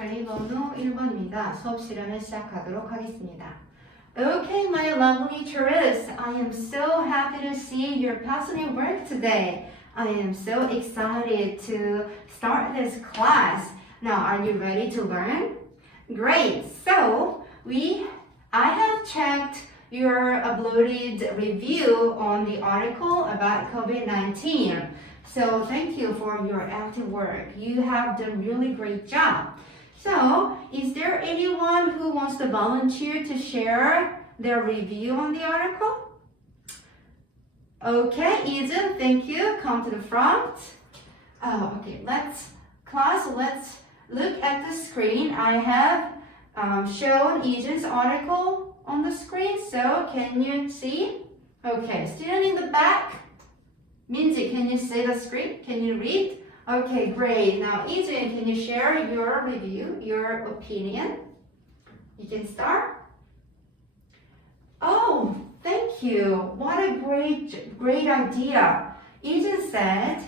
관리 번호 1번입니다. 수업 실연을 시작하도록 하겠습니다. Okay, my lovely tourists, I am so happy to see your passionate work today. I am so excited to start this class. Now, are you ready to learn? Great. So, I have checked your uploaded review on the article about COVID-19. So, thank you for your active work. You have done a really great job. So, is there anyone who wants to volunteer to share their review on the article? Okay, Ijun, thank you. Come to the front. Okay, let's look at the screen. I have shown Ijun's article on the screen, so can you see? Okay, student in the back. Minji, can you see the screen? Can you read? Okay, great. Now, Ijun, can you share your review, your opinion? You can start. Oh, thank you. What a great idea. Ijun said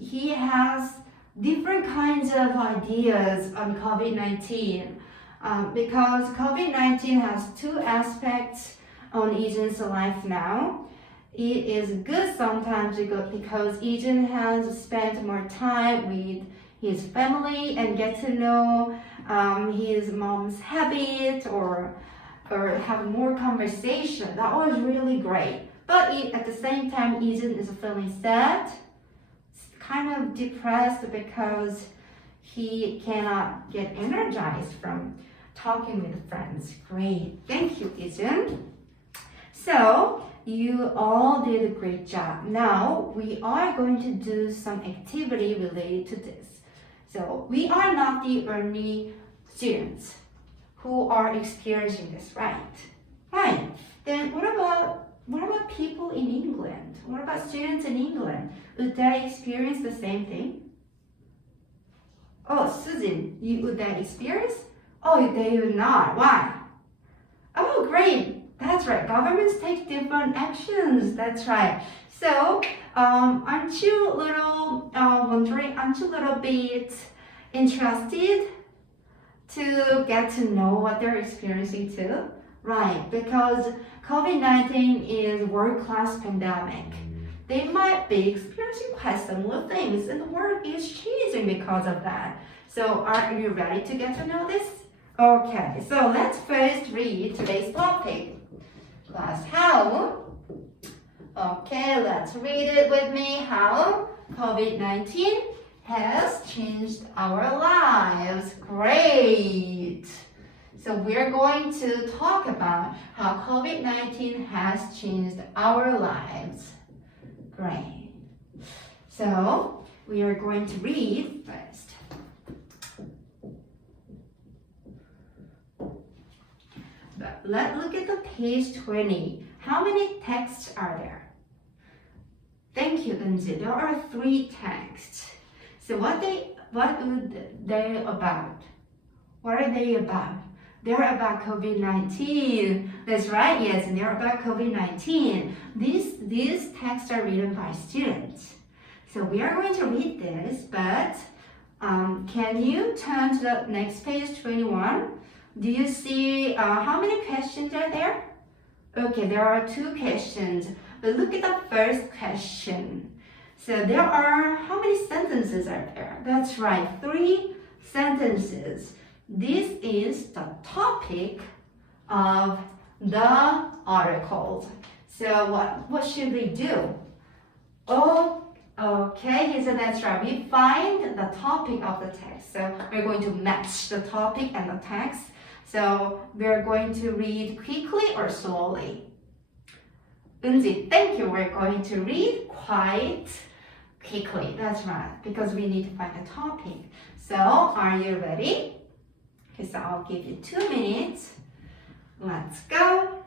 he has different kinds of ideas on COVID-19 because COVID-19 has two aspects on Ijun's life now. It is good sometimes because Ijun has spent more time with his family and get to know his mom's habit or have more conversation. That was really great. But at the same time, Ijun is feeling sad, kind of depressed because he cannot get energized from talking with friends. Great. Thank you, Ijun. So, you all did a great job. Now, we are going to do some activity related to this. So, we are not the only students who are experiencing this, right? Right. Then what about people in England? What about students in England? Would they experience the same thing? Oh, Susan, would they experience? Oh, they would not. Why? Oh, great. That's right. Governments take different actions. That's right. So, aren't you a little wondering? Aren't you a little bit interested to get to know what they're experiencing too? Right. Because COVID-19 is a world-class pandemic. They might be experiencing quite similar things, and the world is changing because of that. So, are you ready to get to know this? Okay. So let's first read today's topic. Class, how? Okay, let's read it with me. How COVID-19 has changed our lives. Great! So we're going to talk about how COVID-19 has changed our lives. Great. So we are going to read first. Let's look at the page 20. How many texts are there? Thank you, Unji. There are 3 texts. So what would they about? What are they about? They're about COVID-19. That's right, yes, and they're about COVID-19. These texts are written by students. So we are going to read this, but can you turn to the next page, 21? Do you see how many questions are there? Okay, there are 2 questions. But look at the first question. So there are, how many sentences are there? That's right, 3 sentences. This is the topic of the article. So what should we do? Oh, okay, he said that's right. We find the topic of the text. So we're going to match the topic and the text. So we're going to read quickly or slowly. Unji, thank you. We're going to read quite quickly. That's right, because we need to find a topic. So are you ready? Okay, so I'll give you 2 minutes. Let's go.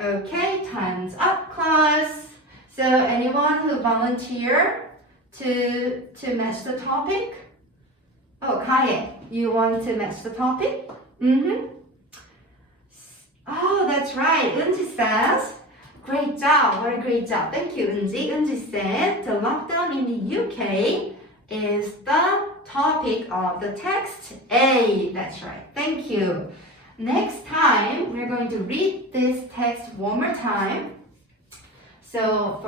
Okay, time's up, class. So anyone who volunteer to match the topic? Oh, Kaye, you want to match the topic? Oh, that's right. Unji says, great job. What a great job. Thank you, Unji. Unji said the lockdown in the UK is the topic of the text? A. That's right. Thank you. Next time, we're going to read this text one more time. So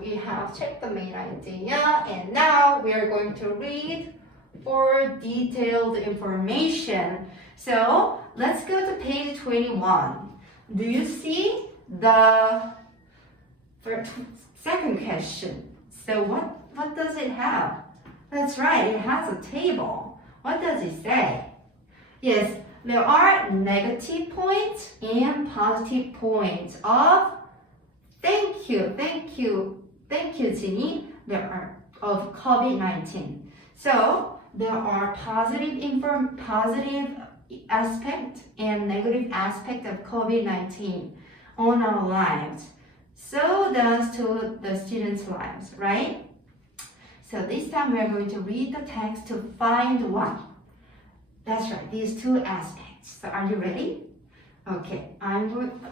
we have checked the main idea, and now we are going to read for detailed information. So let's go to page 21. Do you see the second question? So what does it have? That's right, it has a table. What does it say? Yes, there are negative points and positive points of thank you, Ginny. There are of COVID-19. So there are positive aspect and negative aspect of COVID-19 on our lives. So does to the students' lives, right? So this time we are going to read the text to find one. That's right, these two aspects. So are you ready? Okay,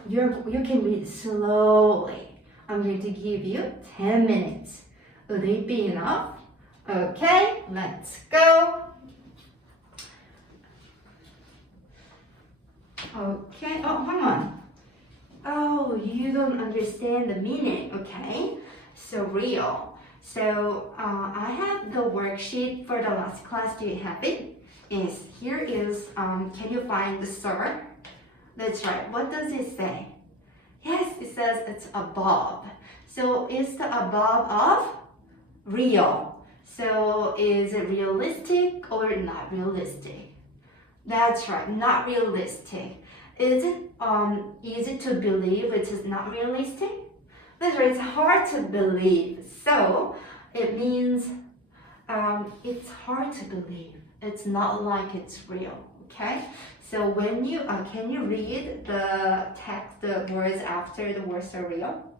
you can read slowly. I'm going to give you 10 minutes. Will it be enough? Okay, let's go. Okay, oh, hang on. Oh, you don't understand the meaning, okay? So real. So I have the worksheet for the last class. Do you have it? Yes, here is, can you find the star? That's right. What does it say? Yes, it says it's above. So it's the above of real. So is it realistic or not realistic? That's right, not realistic. Is it easy to believe it is not realistic? That's right, it's hard to believe. So it means it's hard to believe. It's not like it's real. Okay, so when you can you read the text, the words after the words are real?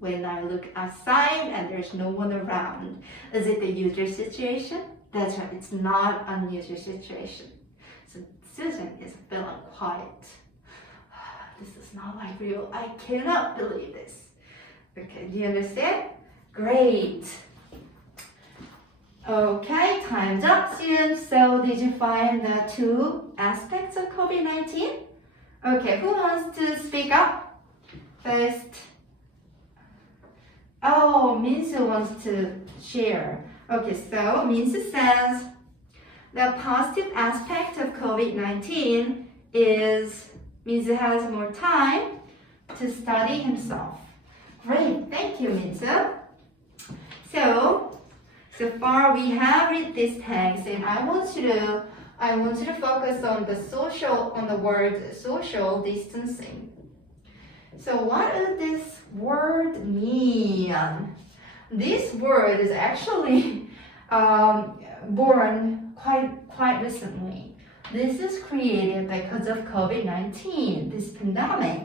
When I look outside and there's no one around, is it the usual situation? That's right, it's not unusual situation. So Susan is feeling quiet. This is not like real. I cannot believe this. Okay, do you understand? Great. Okay, time's up, students. So did you find the two aspects of COVID-19? Okay, who wants to speak up first? Oh, Minsu wants to share. Okay, so Minsu says the positive aspect of COVID-19 is Minsu has more time to study himself. Great, thank you, Minsu. So far we have read this text, and I want you to focus on the word social distancing. So what does this word mean? This word is actually born quite recently. This is created because of COVID-19, this pandemic.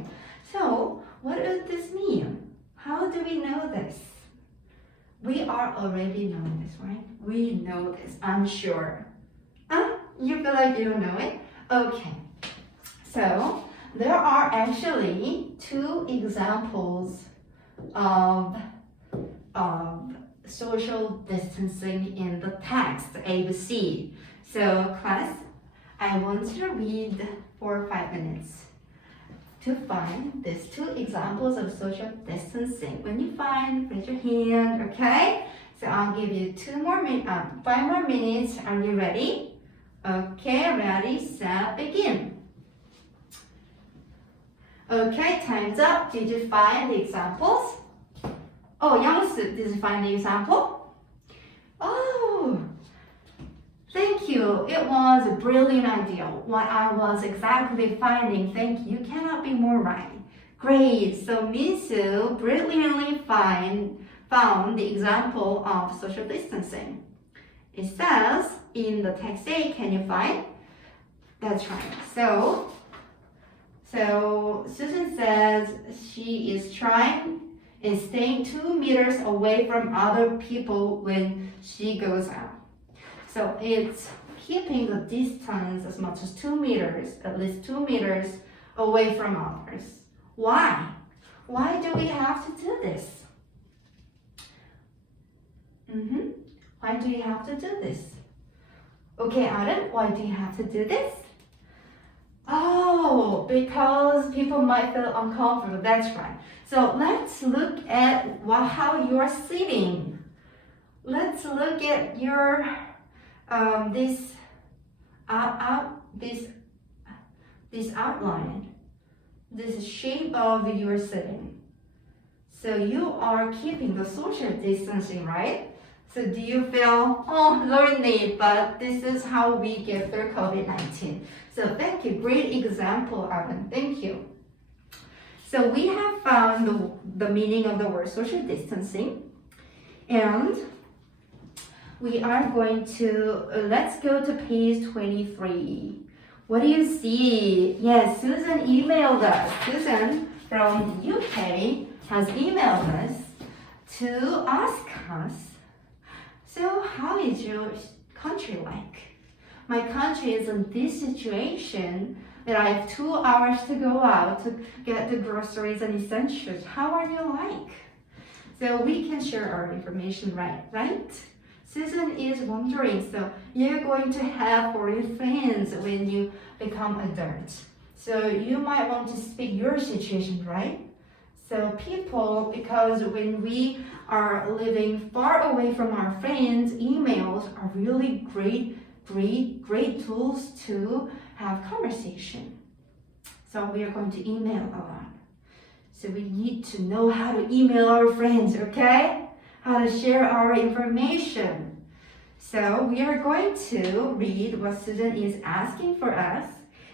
So what does this mean? How do we know this? We are already know this, right? We know this, I'm sure. You feel like you don't know it? Okay. So there are actually two examples of social distancing in the text ABC. So class, I want you to read 4 or 5 minutes to find these two examples of social distancing. When you find, raise your hand, okay? So I'll give you 5 more minutes. Are you ready? Okay, ready, set, begin. Okay, time's up. Did you find the examples? Oh, Youngsu, did you find the example? Oh, thank you. It was a brilliant idea. What I was exactly finding. Thank you. You cannot be more right. Great. So Minsu brilliantly found the example of social distancing. It says in the text A, can you find? That's right. So Susan says she is trying and staying 2 meters away from other people when she goes out. So it's keeping the distance as much as 2 meters, at least 2 meters away from others. Why? Why do we have to do this? Why do you have to do this? Okay, Adam, why do you have to do this? Oh, because people might feel uncomfortable. That's right. So let's look at how you're sitting. Let's look at your this outline, this shape of your sitting. So you are keeping the social distancing, right? So do you feel, oh, lonely, but this is how we get through COVID-19. So thank you, great example, Arvin, thank you. So we have found the meaning of the word social distancing, and we are going to, let's go to page 23. What do you see? Yes, Susan emailed us. Susan from the UK has emailed us to ask us, so how is your country like? My country is in this situation that I have 2 hours to go out to get the groceries and essentials. How are you like? So we can share our information, right? Susan is wondering, so you're going to have foreign friends when you become adults. So you might want to speak your situation, right? So people, because when we are living far away from our friends, emails are really great tools to have conversation. So we are going to email a lot. So we need to know how to email our friends, okay? How to share our information. So we are going to read what Susan is asking for us,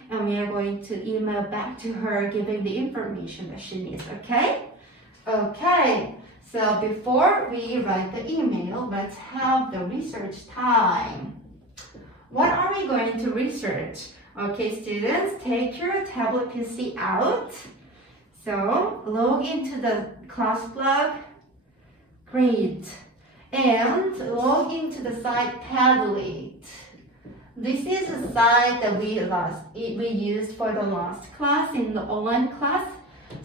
and we are going to email back to her giving the information that she needs, okay? Okay, so before we write the email, let's have the research time. What are we going to research? Okay, students, take your tablet PC out. So log into the class blog. Great. And log into the site Padlet. This is a site that we used for the last class in the online class.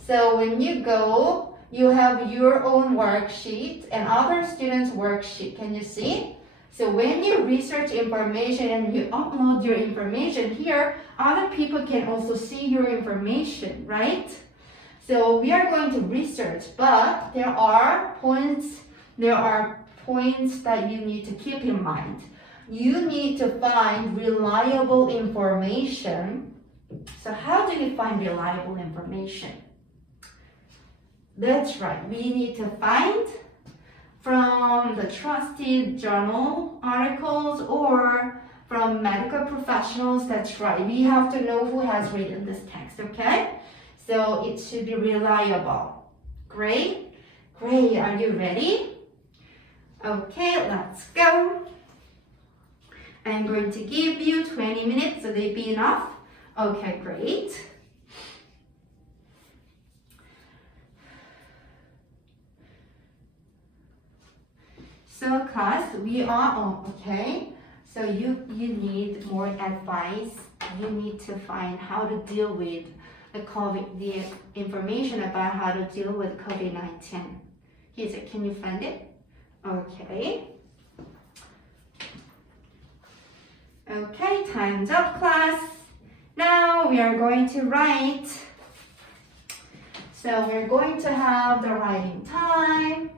So when you go, you have your own worksheet and other students' worksheet. Can you see? So when you research information and you upload your information here, other people can also see your information, right? So we are going to research, but there are points that you need to keep in mind. You need to find reliable information. So how do you find reliable information? That's right, we need to find from the trusted journal articles or from medical professionals. That's right, we have to know who has written this text, okay? So it should be reliable. Great, are you ready? Okay, let's go. I'm going to give you 20 minutes, so they'll be enough. Okay, great. So class, we are on, okay? So you need more advice. You need to find how to deal with the information about how to deal with COVID-19. Here's it, can you find it? Okay. Okay, time's up, class. Now we are going to write. So we're going to have the writing time.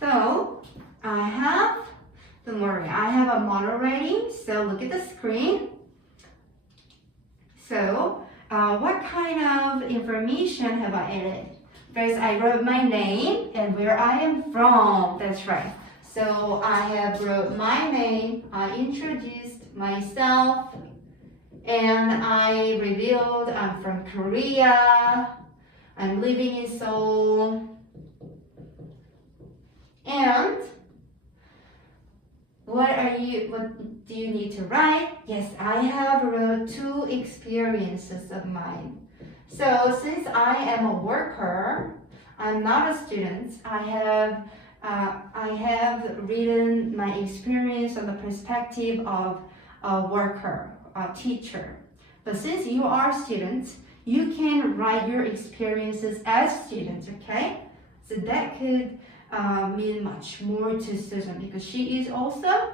So don't worry, I have a mono writing, so look at the screen. So what kind of information have I added? First, I wrote my name and where I am from. That's right. So I have wrote my name, I introduced myself, and I revealed I'm from Korea, I'm living in Seoul. And what do you need to write? Yes, I have wrote 2 experiences of mine. So since I am a worker, I'm not a student, I have written my experience from the perspective of a worker, a teacher. But since you are students, you can write your experiences as students, okay? So that could mean much more to Susan because she is also,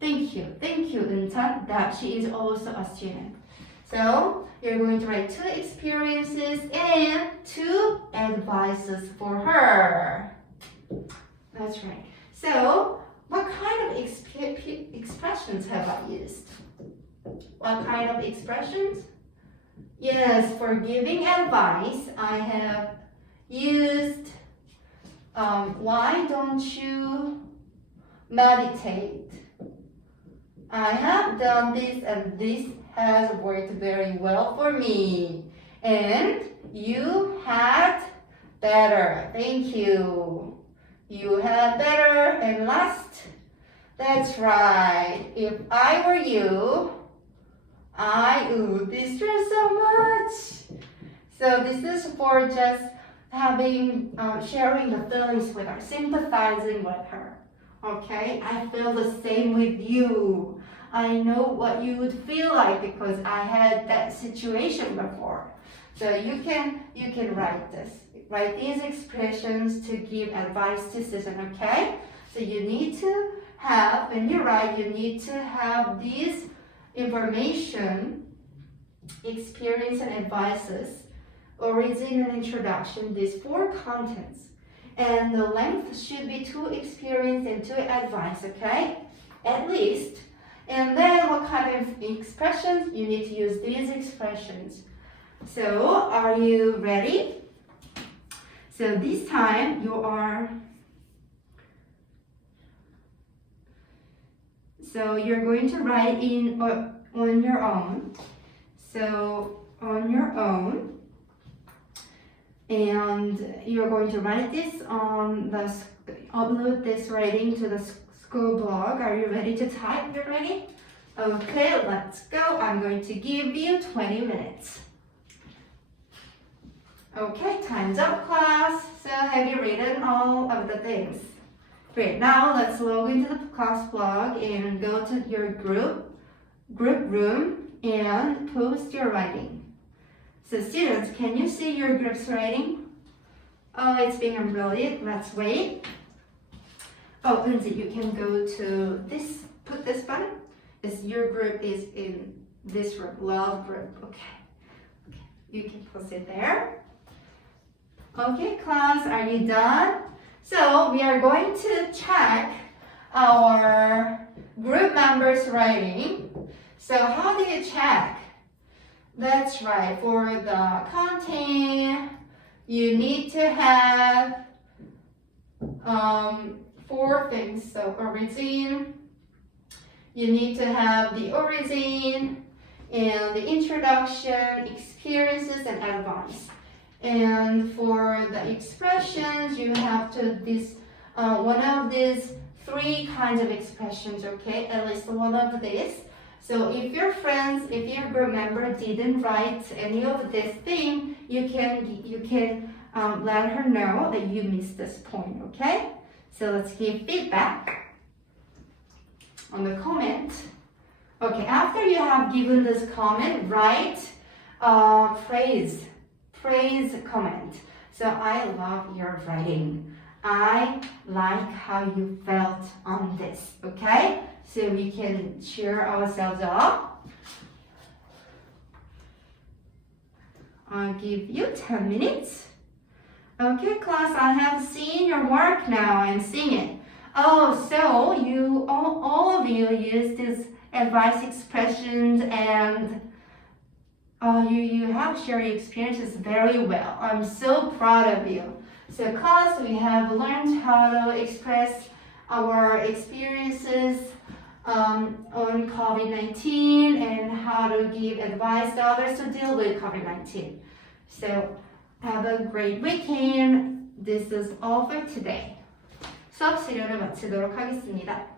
thank you, Untan, that she is also a student. So you're going to write 2 experiences and 2 advices for her. That's right. So what kind of expressions have I used? What kind of expressions? Yes, for giving advice, I have used why don't you meditate? I have done this and this has worked very well for me. And you had better. Thank you. You had better. And last, that's right. If I were you, I would distress so much. So this is for just having, sharing the feelings with her, sympathizing with her. Okay, I feel the same with you. I know what you would feel like because I had that situation before. So you can write this. Write these expressions to give advice to Susan, okay? So you need to have, when you write, you need to have these information, experience and advices, origin and introduction, these 4 contents. And the length should be 2 experience and 2 advice, okay? At least. And then what kind of expressions? You need to use these expressions. So, are you ready? So this time you are, so you're going to write in on your own. So on your own, and you're going to write this on the, upload this writing to the school blog. Are you ready to type? You're ready? Okay, let's go. I'm going to give you 20 minutes. Okay, time's up, class. So have you written all of the things? Great, now let's log into the class blog and go to your group room and post your writing. So students, can you see your group's writing? Oh, it's being unread. Let's wait. Oh, Lindsay, you can go to this, put this button. Is your group is in this room, love group. Okay, you can post it there. Okay, class, are you done? So we are going to check our group members' writing. So how do you check? That's right, for the content, you need to have 4 things. So origin, you need to have the origin and the introduction, experiences, and advice. And for the expressions, you have to one of these 3 kinds of expressions, okay? At least one of these. So if your friends, if your group member didn't write any of this thing, you can let her know that you missed this point, okay? So let's give feedback on the comment. Okay, after you have given this comment, write praise comment. So I love your writing. I like how you felt on this, okay? So we can cheer ourselves up. I'll give you 10 minutes. Okay, class, I have seen your work now. I'm seeing it. Oh, so you all of you use these advice expressions and you have shared experiences very well. I'm so proud of you. So class, we have learned how to express our experiences on COVID-19 and how to give advice to others to deal with COVID-19. So have a great weekend. This is all for today. 수업실연을 마치도록 하겠습니다.